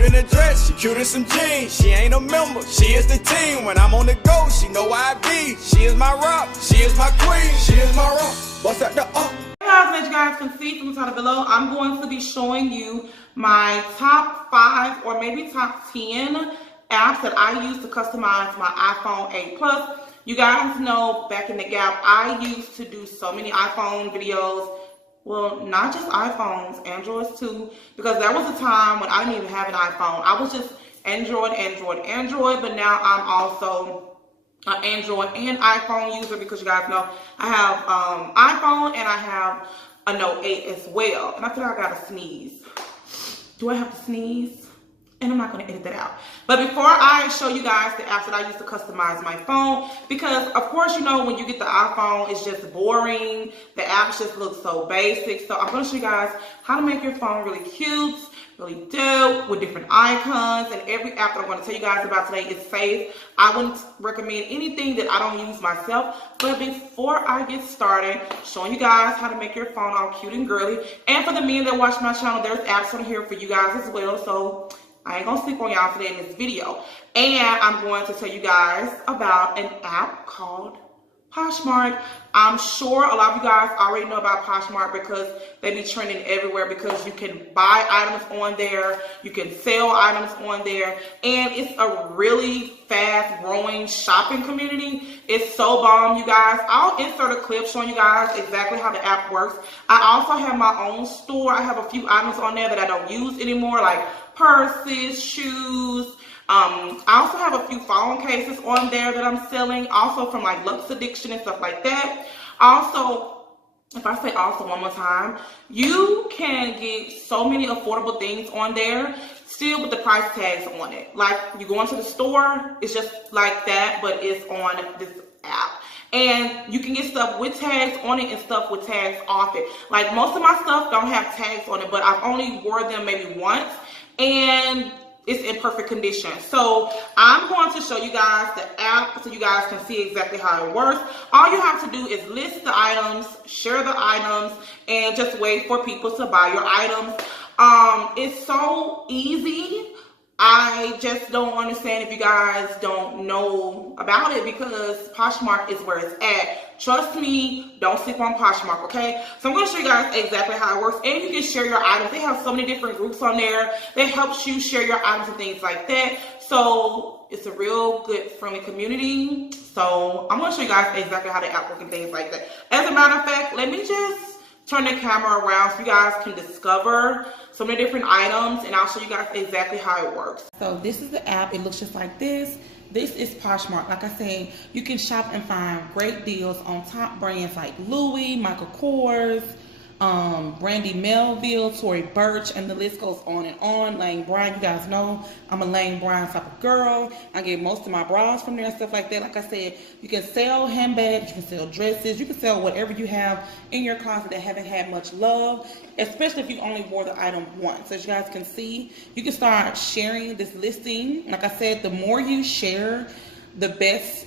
cute in a dress, she cute in some jeans. She ain't a member, she is the team. When I'm on the go, she know where I be. She is my rock, she is my queen, she is my rock. Bust at the up. Hey guys, as you guys can see from the title below, I'm going to be showing you my top 5 or maybe top 10 apps that I use to customize my iPhone 8 Plus. You guys know back in the gap, I used to do so many iPhone videos. Well, not just iPhones, Androids too, because there was a time when I didn't even have an iPhone. I was just Android, but now I'm also an Android and iPhone user because you guys know I have iPhone and I have a Note 8 as well. And I feel like I gotta sneeze. Do I have to sneeze? And I'm not going to edit that out. But before I show you guys the apps that I use to customize my phone, because of course, you know, when you get the iPhone, it's just boring. The apps just look so basic. So I'm going to show you guys how to make your phone really cute, really dope, with different icons. And every app that I'm going to tell you guys about today is safe. I wouldn't recommend anything that I don't use myself. But before I get started showing you guys how to make your phone all cute and girly, and for the men that watch my channel, there's apps on here for you guys as well. So I ain't gonna sleep on y'all today in this video. And I'm going to tell you guys about an app called Poshmark. I'm sure a lot of you guys already know about Poshmark because they be trending everywhere, because you can buy items on there, you can sell items on there, and it's a really fast growing shopping community. It's so bomb, you guys. I'll insert a clip showing you guys exactly how the app works. I also have my own store. I have a few items on there that I don't use anymore, like purses, shoes. I also have a few phone cases on there that I'm selling, also from like Lux Addiction and stuff like that. Also, if I say also one more time, you can get so many affordable things on there, still with the price tags on it. Like you go into the store, it's just like that, but it's on this app. And you can get stuff with tags on it and stuff with tags off it. Like most of my stuff don't have tags on it, but I've only wore them maybe once, and it's in perfect condition. So I'm going to show you guys the app so you guys can see exactly how it works. All you have to do is list the items, share the items, and just wait for people to buy your items. It's so easy. I just don't understand if you guys don't know about it, because Poshmark is where it's at. Trust me, don't sleep on Poshmark, okay? So I'm going to show you guys exactly how it works. And you can share your items. They have so many different groups on there that helps you share your items and things like that. So it's a real good, friendly community. So I'm going to show you guys exactly how the app works and things like that. As a matter of fact, let me just turn the camera around so you guys can discover so many different items, and I'll show you guys exactly how it works. So this is the app. It looks just like this. This is Poshmark. Like I said, you can shop and find great deals on top brands like Louis, Michael Kors, Brandy Melville, Tory Burch, and the list goes on and on. Lane Bryant, you guys know I'm a Lane Bryant type of girl. I get most of my bras from there and stuff like that. Like I said, you can sell handbags, you can sell dresses, you can sell whatever you have in your closet that haven't had much love, especially if you only wore the item once. As you guys can see, you can start sharing this listing. Like I said, the more you share, the best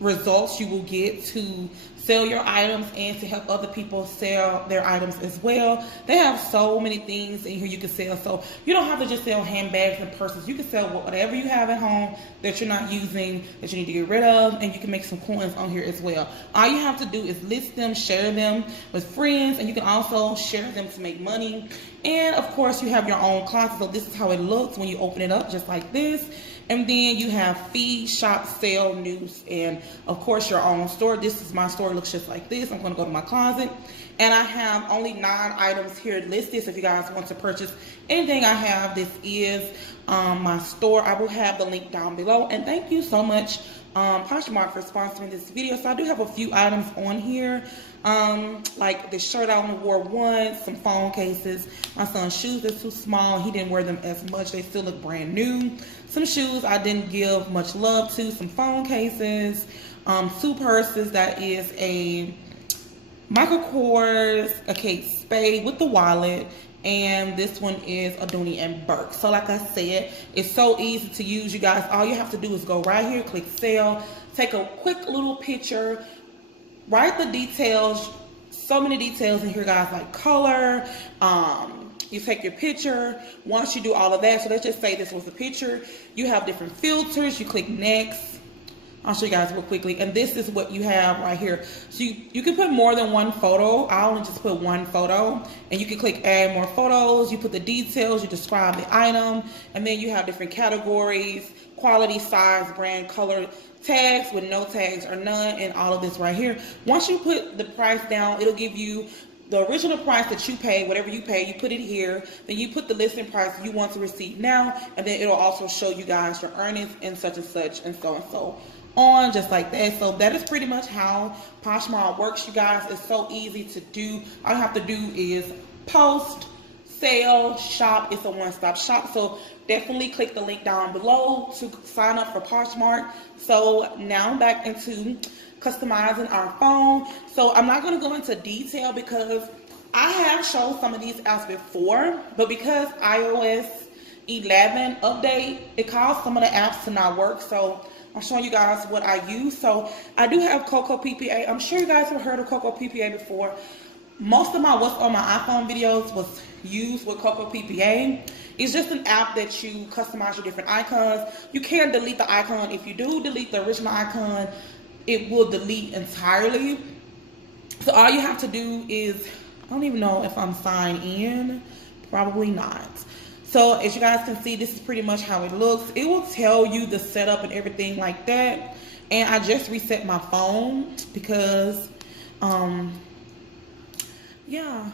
results you will get to sell your items and to help other people sell their items as well. They have so many things in here you can sell. So you don't have to just sell handbags and purses. You can sell whatever you have at home that you're not using, that you need to get rid of, and you can make some coins on here as well. All you have to do is list them, share them with friends, and you can also share them to make money. And of course, you have your own closet. So this is how it looks when you open it up, just like this. And then you have feed, shop, sell, news, and of course your own store. This is my store. It looks just like this. I'm going to go to my closet, and I have only 9 items here listed. So if you guys want to purchase anything I have, this is my store. I will have the link down below. And thank you so much, Poshmark, for sponsoring this video. So I do have a few items on here, like this shirt I only wore once, some phone cases, my son's shoes are too small, he didn't wear them as much, they still look brand new, some shoes I didn't give much love to, some phone cases, 2 purses. That is a Michael Kors, a Kate Spade with the wallet, and this one is a Dooney and Burke. So like I said, it's so easy to use, you guys. All you have to do is go right here, click sell, take a quick little picture, write the details. So many details in here, guys, like color, you take your picture. Once you do all of that, so let's just say this was a picture, you have different filters. You click next. I'll show you guys real quickly, and this is what you have right here. So you can put more than one photo. I only just put one photo, and you can click add more photos. You put the details, you describe the item, and then you have different categories, quality, size, brand, color, tags with no tags or none, and all of this right here. Once you put the price down, it'll give you the original price that you pay, whatever you pay, you put it here. Then you put the listing price you want to receive now, and then it'll also show you guys your earnings and such and such and so on, just like that. So that is pretty much how Poshmark works, you guys. It's so easy to do. All you have to do is post, sell, shop. It's a one-stop shop. So definitely click the link down below to sign up for Poshmark. So now back into customizing our phone. So I'm not going to go into detail because I have shown some of these apps before, but because iOS 11 update, it caused some of the apps to not work. So I'm showing you guys what I use. So I do have Coco PPA. I'm sure you guys have heard of Coco PPA before. Most of my what's on my iPhone videos was used with Coco PPA. It's just an app that you customize your different icons. You can delete the icon. If you do delete the original icon, it will delete entirely. So all you have to do is, I don't even know if I'm signed in, probably not. So as you guys can see, this is pretty much how it looks. It will tell you the setup and everything like that. And I just reset my phone because, yeah,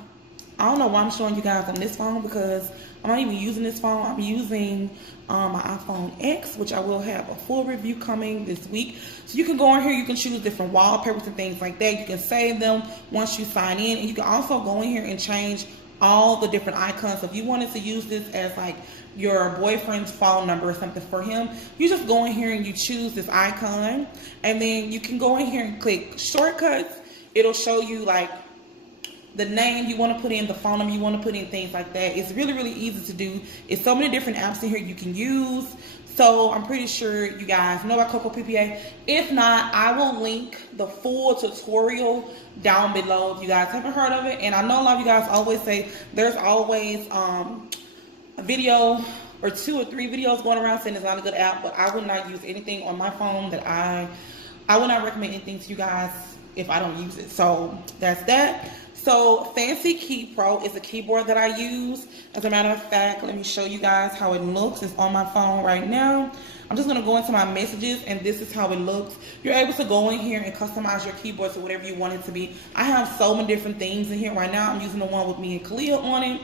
I don't know why I'm showing you guys on this phone because I'm not even using this phone. I'm using my iPhone X, which I will have a full review coming this week. So you can go in here, you can choose different wallpapers and things like that. You can save them once you sign in, and you can also go in here and change all the different icons. So if you wanted to use this as like your boyfriend's phone number or something for him, you just go in here and you choose this icon, and then you can go in here and click shortcuts. It'll show you like the name you want to put in, the phone number you want to put in, things like that. It's really, really easy to do. It's so many different apps in here you can use. So I'm pretty sure you guys know about Coco PPA. If not, I will link the full tutorial down below if you guys haven't heard of it. And I know a lot of you guys always say there's always a video or 2 or 3 videos going around saying it's not a good app, but I would not use anything on my phone that I would not recommend anything to you guys if I don't use it. So that's that. So Fancy Key Pro is a keyboard that I use. As a matter of fact, let me show you guys how it looks. It's on my phone right now. I'm just going to go into my messages, and this is how it looks. You're able to go in here and customize your keyboard to whatever you want it to be. I have so many different things in here right now. I'm using the one with me and Khalil on it.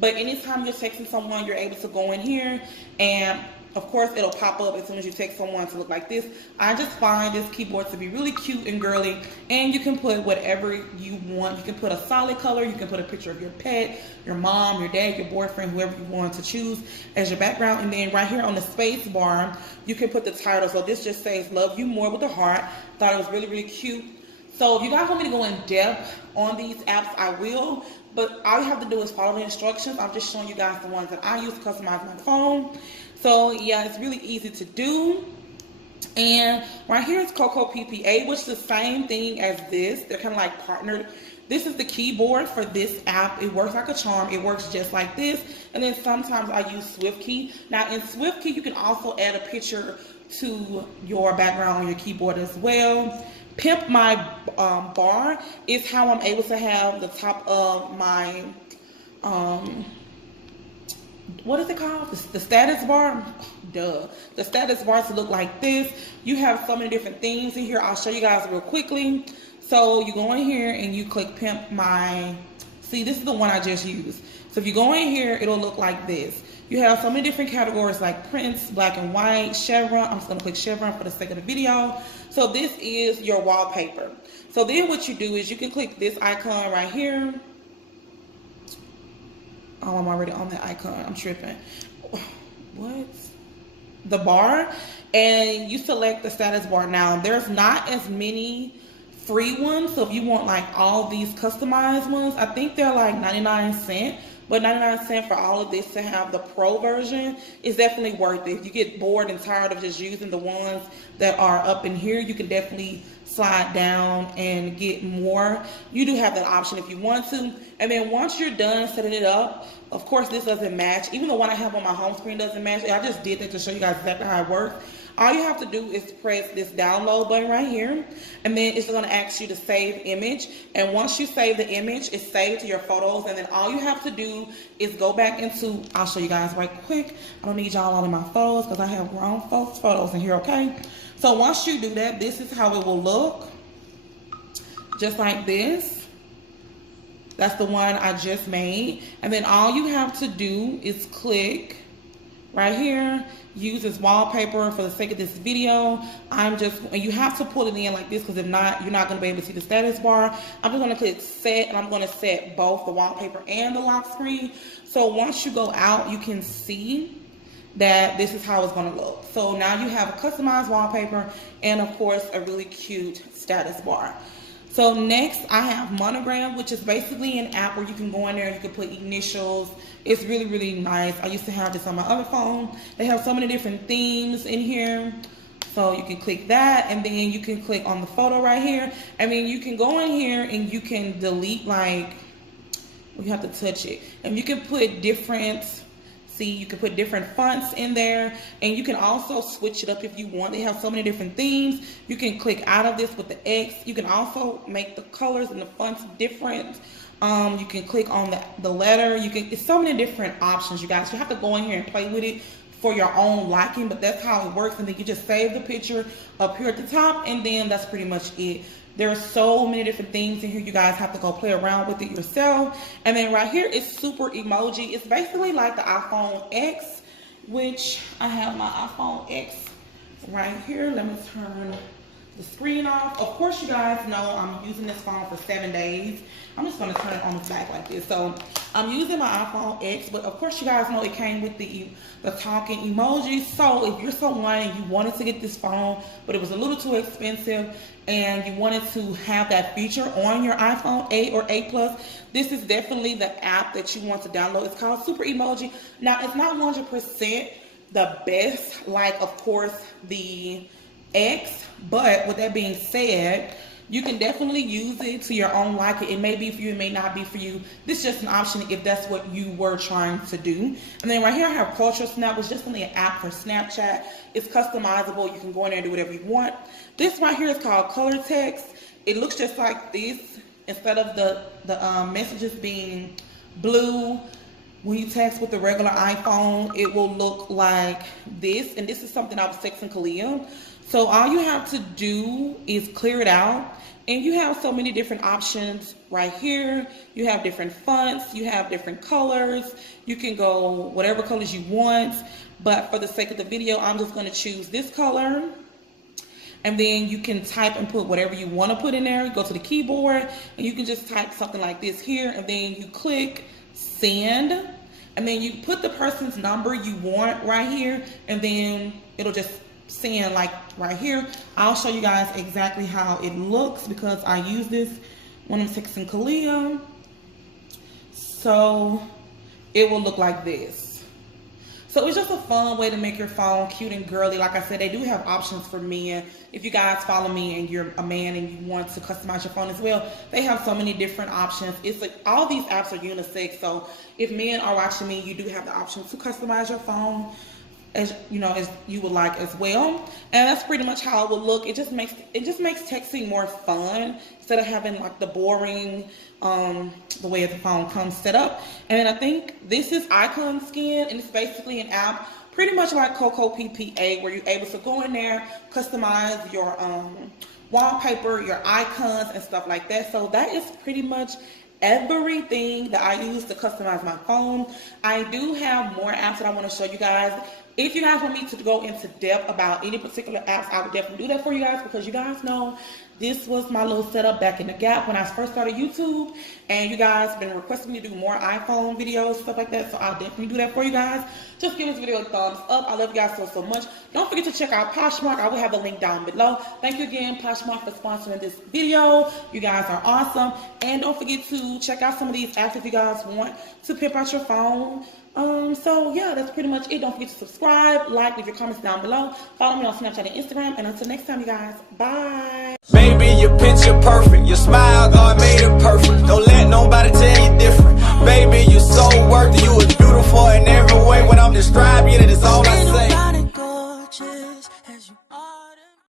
But anytime you're texting someone, you're able to go in here, and of course it'll pop up as soon as you text someone to look like this. I just find this keyboard to be really cute and girly, and you can put whatever you want. You can put a solid color, you can put a picture of your pet, your mom, your dad, your boyfriend, whoever you want to choose as your background. And then right here on the space bar, you can put the title. So this just says love you more with a heart. Thought it was really, really cute. So if you guys want me to go in depth on these apps, I will. But all you have to do is follow the instructions. I'm just showing you guys the ones that I use to customize my phone. So yeah, it's really easy to do. And right here is Coco PPA, which is the same thing as this. They're kind of like partnered. This is the keyboard for this app. It works like a charm. It works just like this. And then sometimes I use SwiftKey. Now in SwiftKey, you can also add a picture to your background on your keyboard as well. Pimp My bar is how I'm able to have the top of my, what is it called? The status bar? Duh. The status bar to look like this. You have so many different things in here. I'll show you guys real quickly. So you go in here and you click Pimp My, see, this is the one I just used. So if you go in here, it'll look like this. You have so many different categories like prints, black and white, chevron. I'm just gonna click chevron for the sake of the video. So this is your wallpaper. So then what you do is you can click this icon right here. Oh, I'm already on that icon. I'm tripping. What? The bar. And you select the status bar. Now, there's not as many free ones. So if you want like all these customized ones, I think they're like 99¢. But 99¢ for all of this to have the pro version is definitely worth it. If you get bored and tired of just using the ones that are up in here, you can definitely slide down and get more. You do have that option if you want to. And then once you're done setting it up, of course this doesn't match. Even the one I have on my home screen doesn't match. I just did that to show you guys exactly how it works. All you have to do is press this download button right here, and then it's going to ask you to save image. And once you save the image, it's saved to your photos, and then all you have to do is go back into, I'll show you guys right quick. I don't need y'all all in my photos because I have grown folks photos in here, okay? So once you do that, this is how it will look, just like this. That's the one I just made. And then all you have to do is click right here, use as wallpaper for the sake of this video. And you have to pull it in like this, because if not, you're not going to be able to see the status bar. I'm just going to click set, and I'm going to set both the wallpaper and the lock screen. So once you go out, you can see that this is how it's going to look. So now you have a customized wallpaper and of course a really cute status bar. So next I have Monogram, which is basically an app where you can go in there and you can put initials. It's really, really nice. I used to have this on my other phone. They have so many different themes in here. So you can click that, and then you can click on the photo right here. And then you can go in here and you can delete, like, you have to touch it. And you can put different, see, you can put different fonts in there, and you can also switch it up if you want. They have so many different themes. You can click out of this with the X. You can also make the colors and the fonts different. You can click on the letter. It's so many different options, you guys. You have to go in here and play with it for your own liking, but that's how it works. And then you just save the picture up here at the top, and then that's pretty much it. There are so many different things in here. You guys have to go play around with it yourself. And then right here is super emoji. It's basically like the iPhone X, which I have my iPhone X right here. Let me turn the screen off. Of course, you guys know I'm using this phone for 7 days. I'm just going to turn it on the back like this. So I'm using my iPhone X, but of course you guys know it came with the talking emojis. So if you're someone and you wanted to get this phone, but it was a little too expensive, and you wanted to have that feature on your iPhone 8 or 8 Plus, this is definitely the app that you want to download. It's called Super Emoji. Now, it's not 100% the best, like, of course, the X, but with that being said, you can definitely use it to your own liking. It may be for you, it may not be for you. This is just an option if that's what you were trying to do. And then right here I have Culture Snap, which is just only an app for Snapchat. It's customizable. You can go in there and do whatever you want. This right here is called Color Text. It looks just like this. Instead of the messages being blue, when you text with the regular iPhone, it will look like this. And this is something I was texting Kalia. So all you have to do is clear it out, and you have so many different options right here. You have different fonts, you have different colors. You can go whatever colors you want, but for the sake of the video, I'm just going to choose this color. And then you can type and put whatever you want to put in there. Go to the keyboard, and you can just type something like this here, and then you click send, and then you put the person's number you want right here, and then it'll just send, like right here. I'll show you guys exactly how it looks because I use this when I'm texting Kalia. So it will look like this. So it's just a fun way to make your phone cute and girly. Like I said, they do have options for men. If you guys follow me and you're a man and you want to customize your phone as well, they have so many different options. It's like all these apps are unisex. So if men are watching me, you do have the option to customize your phone as you know, as you would like as well. And that's pretty much how it will look. It just makes texting more fun instead of having like the boring the way the phone comes set up. And then I think this is Icon Skin, and it's basically an app pretty much like Coco PPA, where you're able to go in there, customize your wallpaper, your icons and stuff like that. So that is pretty much everything that I use to customize my phone. I do have more apps that I want to show you guys. If you guys want me to go into depth about any particular apps, I would definitely do that for you guys, because you guys know this was my little setup back in the gap when I first started YouTube, and you guys have been requesting me to do more iPhone videos, stuff like that, so I'll definitely do that for you guys. Just give this video a thumbs up. I love you guys so much. Don't forget to check out Poshmark. I will have the link down below. Thank you again, Poshmark, for sponsoring this video. You guys are awesome. And don't forget to check out some of these apps if you guys want to pimp out your phone. So yeah, that's pretty much it. Don't forget to subscribe, like, leave your comments down below. Follow me on Snapchat and Instagram. And until next time, you guys, bye. Baby, picture perfect. Your smile, God made it perfect. Don't let nobody tell you different. Baby, you so worth it. You was beautiful in every way. When I'm describing it, it's all I say.